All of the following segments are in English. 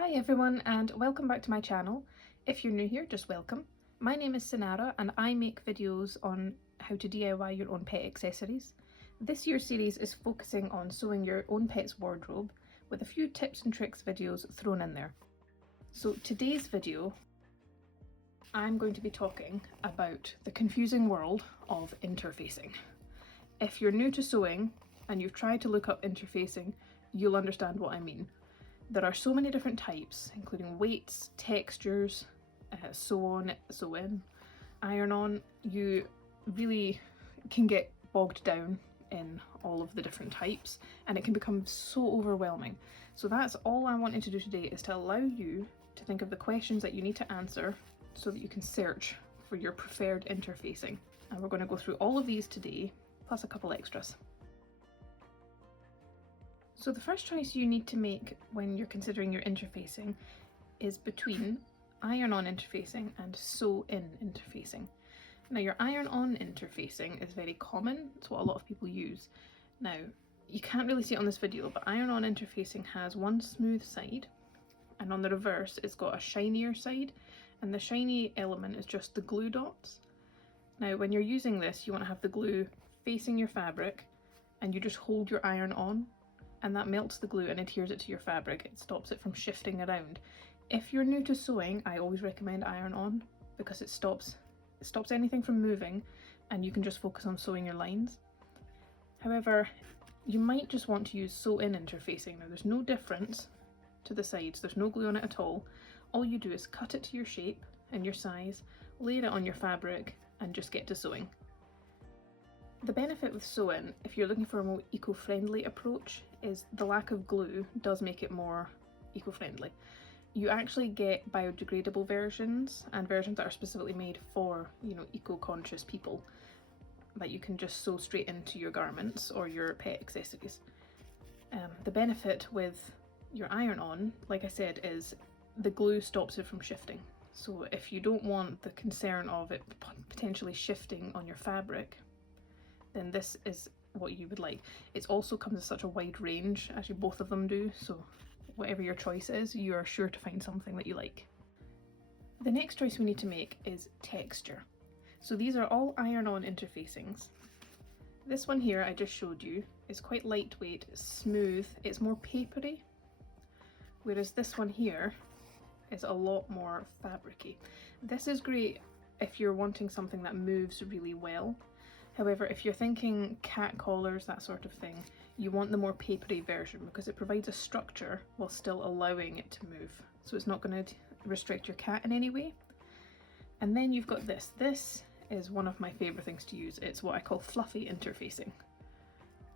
Hi everyone and welcome back to my channel. If you're new here, just welcome. My name is Sinara and I make videos on how to DIY your own pet accessories. This year's series is focusing on sewing your own pet's wardrobe with a few tips and tricks videos thrown in there. So today's video, I'm going to be talking about the confusing world of interfacing. If you're new to sewing and you've tried to look up interfacing, you'll understand what I mean. There are so many different types, including weights, textures, sew on, sew in, iron on. You really can get bogged down in all of the different types and it can become so overwhelming. So that's all I wanted to do today, is to allow you to think of the questions that you need to answer so that you can search for your preferred interfacing. And we're going to go through all of these today, plus a couple extras. So the first choice you need to make when you're considering your interfacing is between iron-on interfacing and sew-in interfacing. Now your iron-on interfacing is very common, it's what a lot of people use. Now you can't really see it on this video, but iron-on interfacing has one smooth side and on the reverse it's got a shinier side, and the shiny element is just the glue dots. Now when you're using this, you want to have the glue facing your fabric and you just hold your iron on, and that melts the glue and adheres it to your fabric. It stops it from shifting around. If you're new to sewing, I always recommend iron on because it stops anything from moving and you can just focus on sewing your lines. However, you might just want to use sew in interfacing. Now there's no difference to the sides, there's no glue on it at all. All you do is cut it to your shape and your size, lay it on your fabric and just get to sewing. The benefit with sew-in, if you're looking for a more eco-friendly approach, is the lack of glue does make it more eco-friendly. You actually get biodegradable versions and versions that are specifically made for, eco-conscious people that you can just sew straight into your garments or your pet accessories. The benefit with your iron-on, like I said, is the glue stops it from shifting. So if you don't want the concern of it potentially shifting on your fabric, then this is what you would like. It also comes in such a wide range, actually both of them do, so whatever your choice is, you are sure to find something that you like. The next choice we need to make is texture. So these are all iron-on interfacings. This one here I just showed you is quite lightweight, smooth, it's more papery, whereas this one here is a lot more fabricy. This is great if you're wanting something that moves really well. However, if you're thinking cat collars, that sort of thing, you want the more papery version because it provides a structure while still allowing it to move. So it's not going to restrict your cat in any way. And then you've got this. This is one of my favourite things to use. It's what I call fluffy interfacing.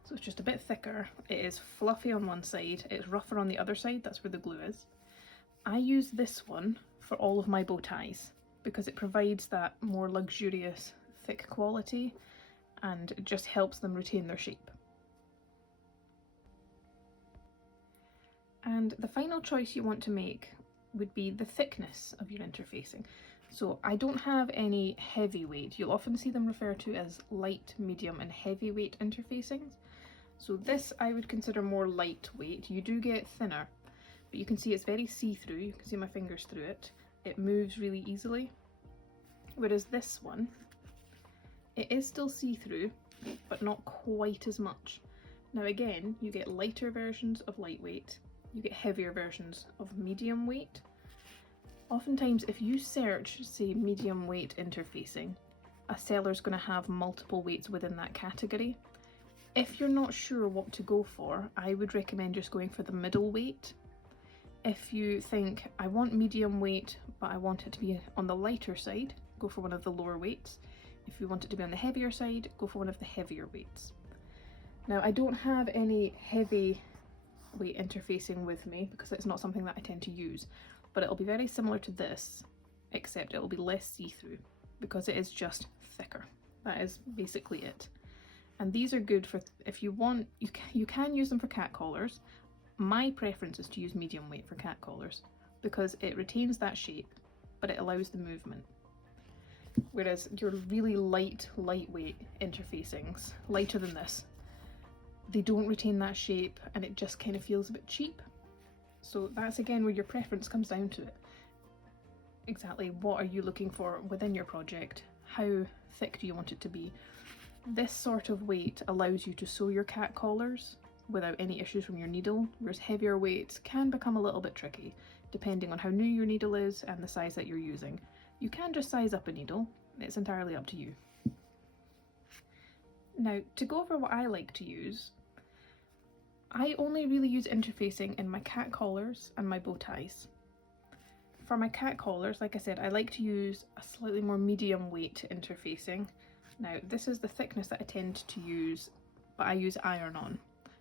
So it's just a bit thicker. It is fluffy on one side, it's rougher on the other side, that's where the glue is. I use this one for all of my bow ties because it provides that more luxurious, thick quality, and it just helps them retain their shape. And the final choice you want to make would be the thickness of your interfacing. So I don't have any heavyweight. You'll often see them referred to as light, medium and heavyweight interfacings. So this I would consider more lightweight. You do get thinner, but you can see it's very see-through. You can see my fingers through it. It moves really easily. Whereas this one, it is still see-through, but not quite as much. Now again, you get lighter versions of lightweight, you get heavier versions of medium weight. Oftentimes if you search, say, medium weight interfacing, a seller's going to have multiple weights within that category. If you're not sure what to go for, I would recommend just going for the middle weight. If you think, I want medium weight, but I want it to be on the lighter side, go for one of the lower weights. If you want it to be on the heavier side, go for one of the heavier weights. Now I don't have any heavy weight interfacing with me because it's not something that I tend to use, but it'll be very similar to this, except it'll be less see-through because it is just thicker. That is basically it. And these are good for, if you want, you can use them for cat collars. My preference is to use medium weight for cat collars because it retains that shape, but it allows the movement. Whereas your really lightweight interfacings, lighter than this, they don't retain that shape and it just kind of feels a bit cheap. So that's again where your preference comes down to it. Exactly what are you looking for within your project? How thick do you want it to be? This sort of weight allows you to sew your cat collars without any issues from your needle, whereas heavier weights can become a little bit tricky depending on how new your needle is and the size that you're using. You can just size up a needle, it's entirely up to you. Now, to go over what I like to use, I only really use interfacing in my cat collars and my bow ties. For my cat collars, like I said, I like to use a slightly more medium weight interfacing. Now, this is the thickness that I tend to use, but I use iron-on.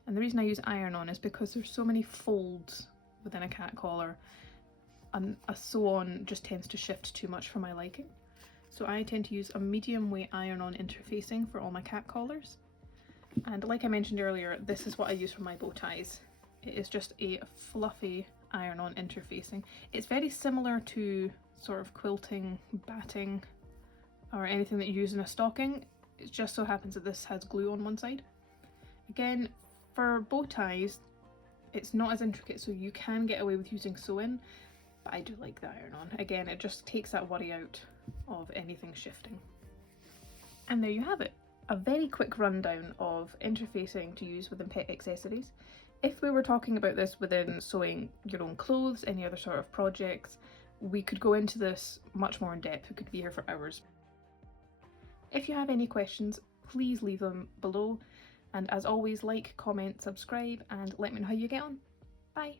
And the reason I use iron-on is because there's so many folds within a cat collar, and a sew-on just tends to shift too much for my liking. So I tend to use a medium weight iron-on interfacing for all my cat collars. And like I mentioned earlier, this is what I use for my bow ties. It is just a fluffy iron-on interfacing. It's very similar to sort of quilting, batting, or anything that you use in a stocking. It just so happens that this has glue on one side. Again, for bow ties, it's not as intricate, so you can get away with using sew-in, but I do like the iron-on. Again, it just takes that worry out of anything shifting. And there you have it, a very quick rundown of interfacing to use within pet accessories. If we were talking about this within sewing your own clothes, any other sort of projects, we could go into this much more in depth. We could be here for hours. If you have any questions, please leave them below. And as always, like, comment, subscribe, and let me know how you get on. Bye!